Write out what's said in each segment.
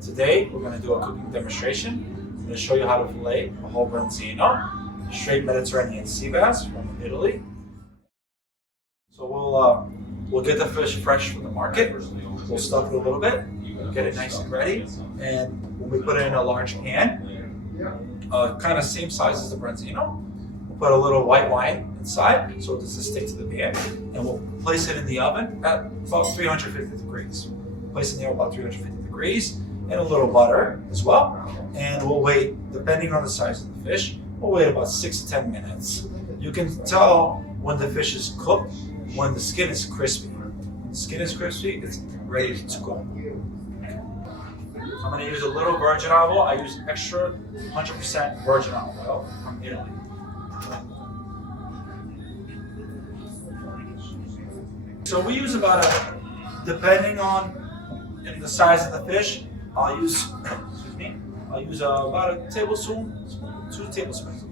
Today we're going to do a cooking demonstration. I'm going to show you how to fillet a whole Branzino, straight Mediterranean sea bass from Italy. So we'll get the fish fresh from the market. We'll stuff it a little bit, get it nice and ready, and when we put it in a large pan, kind of same size as the Branzino, we'll put a little white wine inside so it doesn't stick to the pan, and we'll place it in the oven at about 350 degrees. Place it in the oven about 350 degrees, and a little butter as well. And we'll wait, depending on the size of the fish, we'll wait about 6 to 10 minutes. You can tell when the fish is cooked when the skin is crispy. When the skin is crispy, it's ready to go. I'm going to use a little virgin olive oil. I use extra 100% virgin olive oil from Italy. So we use about depending on the size of the fish, I'll use about a tablespoon, 2 tablespoons of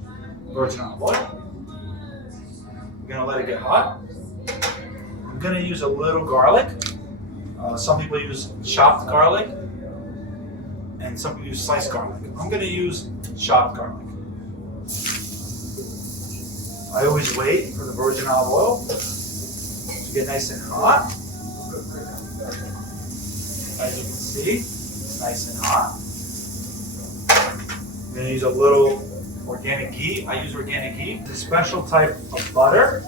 virgin olive oil. I'm gonna let it get hot. I'm gonna use a little garlic. Some people use chopped garlic, and some people use sliced garlic. I'm gonna use chopped garlic. I always wait for the virgin olive oil to get nice and hot. As you can see, it's nice and hot. I'm going to use a little organic ghee. I use organic ghee. It's a special type of butter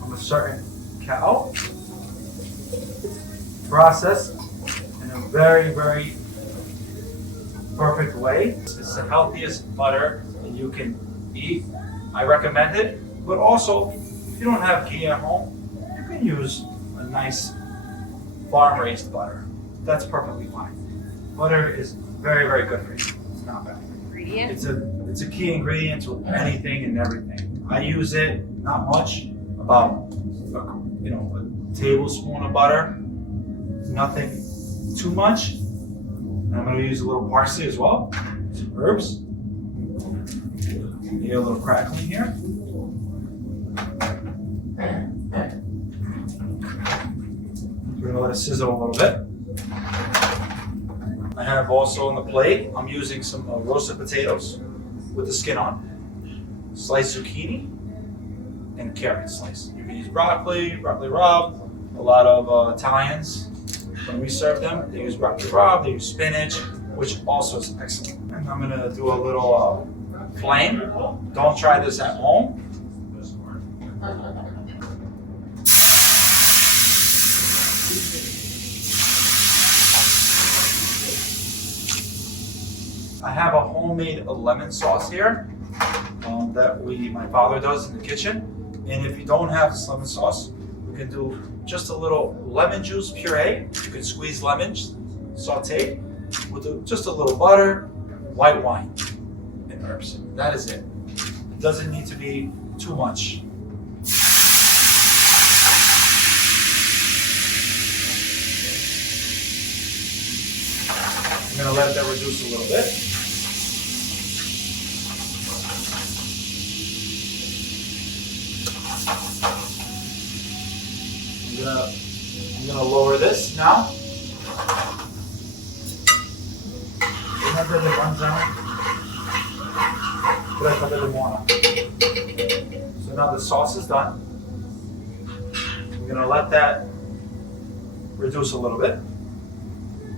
from a certain cow. Processed in a very, very perfect way. It's the healthiest butter that you can eat. I recommend it. But also, if you don't have ghee at home, you can use a nice farm-raised butter. That's perfectly fine. Butter is very, very good for you. It's not bad. It's a key ingredient to anything and everything. I use it not much, about a tablespoon of butter, nothing too much. And I'm going to use a little parsley as well, some herbs. You get a little crackling here. We're going to let it sizzle a little bit. I have also on the plate, I'm using some roasted potatoes with the skin on, sliced zucchini, and carrot slice. You can use broccoli rabe. A lot of Italians, when we serve them, they use broccoli rabe, they use spinach, which also is excellent. And I'm gonna do a little flame. Don't try this at home. I have a homemade lemon sauce here that my father does in the kitchen. And if you don't have this lemon sauce, we can do just a little lemon juice puree. You can squeeze lemons, saute with just a little butter, white wine, and herbs. That is it. It doesn't need to be too much. I'm gonna let that reduce a little bit. I'm gonna lower this now. So now the sauce is done. I'm gonna let that reduce a little bit.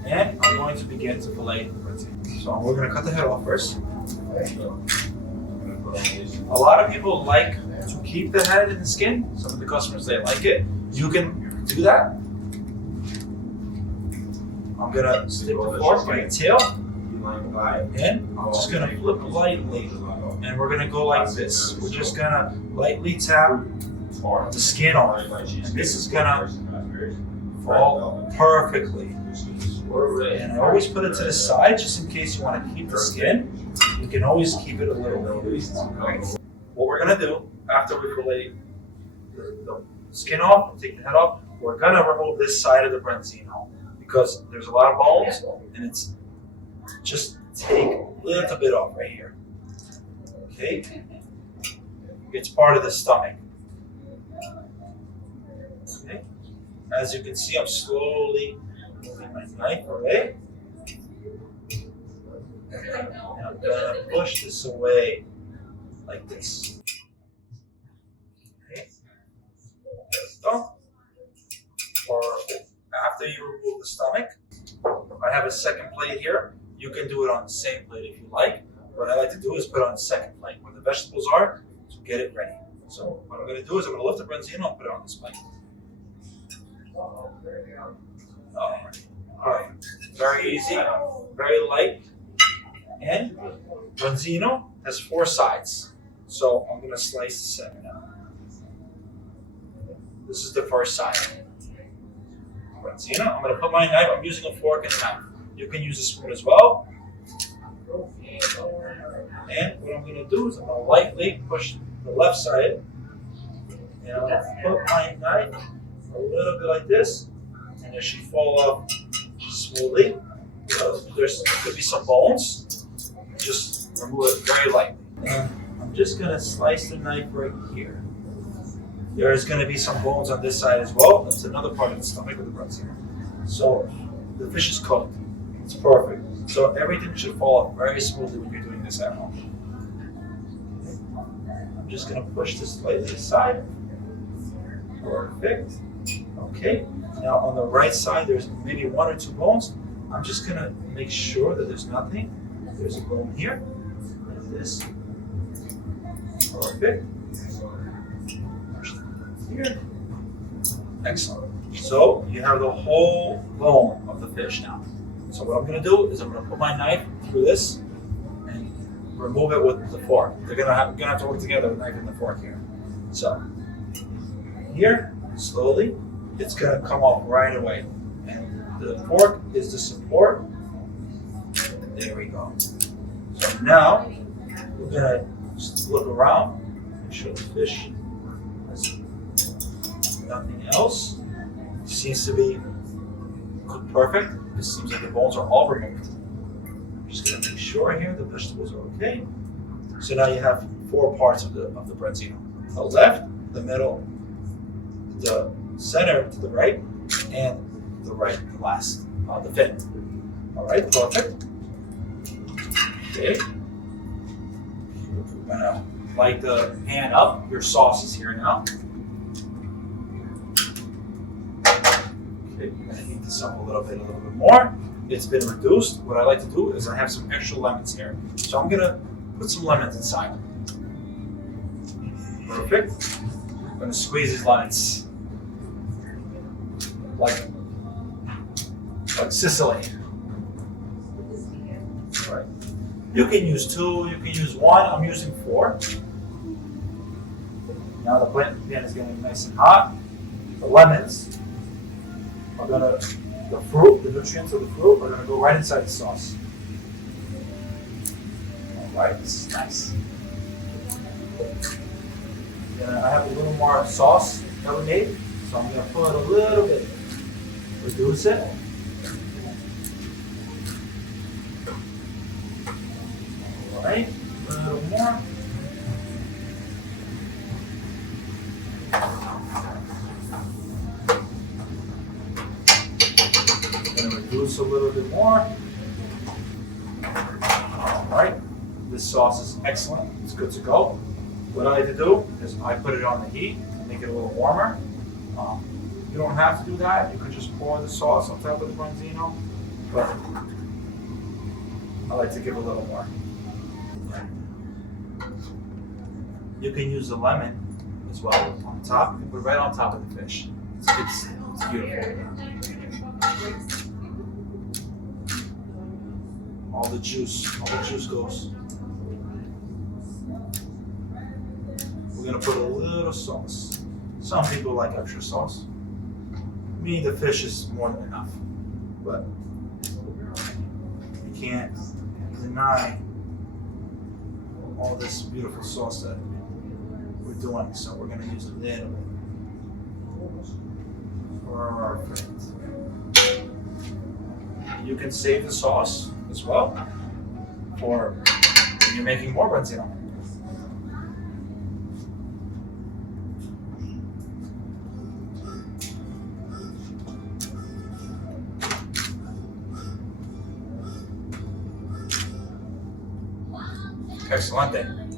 And I'm going to begin to fillet the Branzino. So we're going to cut the head off first. A lot of people like to keep the head and the skin. Some of the customers, they like it. You can do that. I'm going to stick the fork by the tail. And I'm just going to flip lightly. And we're going to go like this. We're just going to lightly tap the skin off. And this is going to fall perfectly. And I always put it to the side just in case you want to keep the skin. You can always keep it a little loose. What we're going to do after we fillet the skin off and take the head off, we're going to remove this side of the Branzino because there's a lot of bones and it's just take a little bit off right here. Okay? It's part of the stomach. Okay? As you can see, I'm slowly moving my knife away. And I'm gonna push this away like this. Okay. There we go. Or after you remove the stomach, I have a second plate here. You can do it on the same plate if you like. What I like to do is put it on the second plate where the vegetables are to get it ready. So what I'm going to do is I'm going to lift the branzino and put it on this plate. All right. Very easy, very light. And branzino has 4 sides. So I'm going to slice the center now. This is the first side. Branzino. I'm going to put my knife. I'm using a fork and a knife. You can use a spoon as well. And what I'm going to do is I'm going to lightly push the left side. And I'm going to put my knife a little bit like this. And it should fall off smoothly. There could be some bones. Just remove it very lightly. And I'm just going to slice the knife right here. There's going to be some bones on this side as well. That's another part of the stomach of the branzino. So the fish is cooked. It's perfect. So everything should fall off very smoothly when you're doing this at home. I'm just going to push this slightly aside. Perfect. Okay. Now on the right side, there's maybe 1 or 2 bones. I'm just going to make sure that there's nothing. There's a bone here, like this. Perfect. Here. Excellent. So you have the whole bone of the fish now. So what I'm going to do is I'm going to put my knife through this and remove it with the fork. They're going to have to work together, the knife and the fork here. So here, slowly, it's going to come off right away. And the fork is the support. There we go. So now we're going to just look around, make sure the fish has nothing else. Seems to be cooked perfect. It seems like the bones are all removed. I'm just going to make sure here the vegetables are okay. So now you have 4 parts of the branzino: the left, the middle, the center to the right, and the right, the last, the fin. All right, perfect. Okay. We're gonna light the pan up. Your sauce is here now. Okay, you're gonna heat this up a little bit more. It's been reduced. What I like to do is I have some extra lemons here. So I'm gonna put some lemons inside. Perfect. I'm gonna squeeze these lemons. Like Sicily. All right. You can use 2, you can use 1. I'm using 4. Now the pan is getting nice and hot. The lemons are gonna, the nutrients of the fruit are gonna go right inside the sauce. All right, this is nice. Then I have a little more sauce that we made, so I'm gonna put a little bit, reduce it. All right, a little more. Reduce a little bit more. All right, this sauce is excellent. It's good to go. What I like to do is I put it on the heat, make it a little warmer. You don't have to do that. You could just pour the sauce on top of the branzino, but I like to give a little more. You can use the lemon as well on top. You can put it right on top of the fish. It's beautiful. All the juice goes. We're gonna put a little sauce. Some people like extra sauce. Me, the fish is more than enough. But you can't deny all this beautiful sauce that we're doing. So we're gonna use a little bit. Perfect. You can save the sauce as well for when you're making more branzino. Excelente.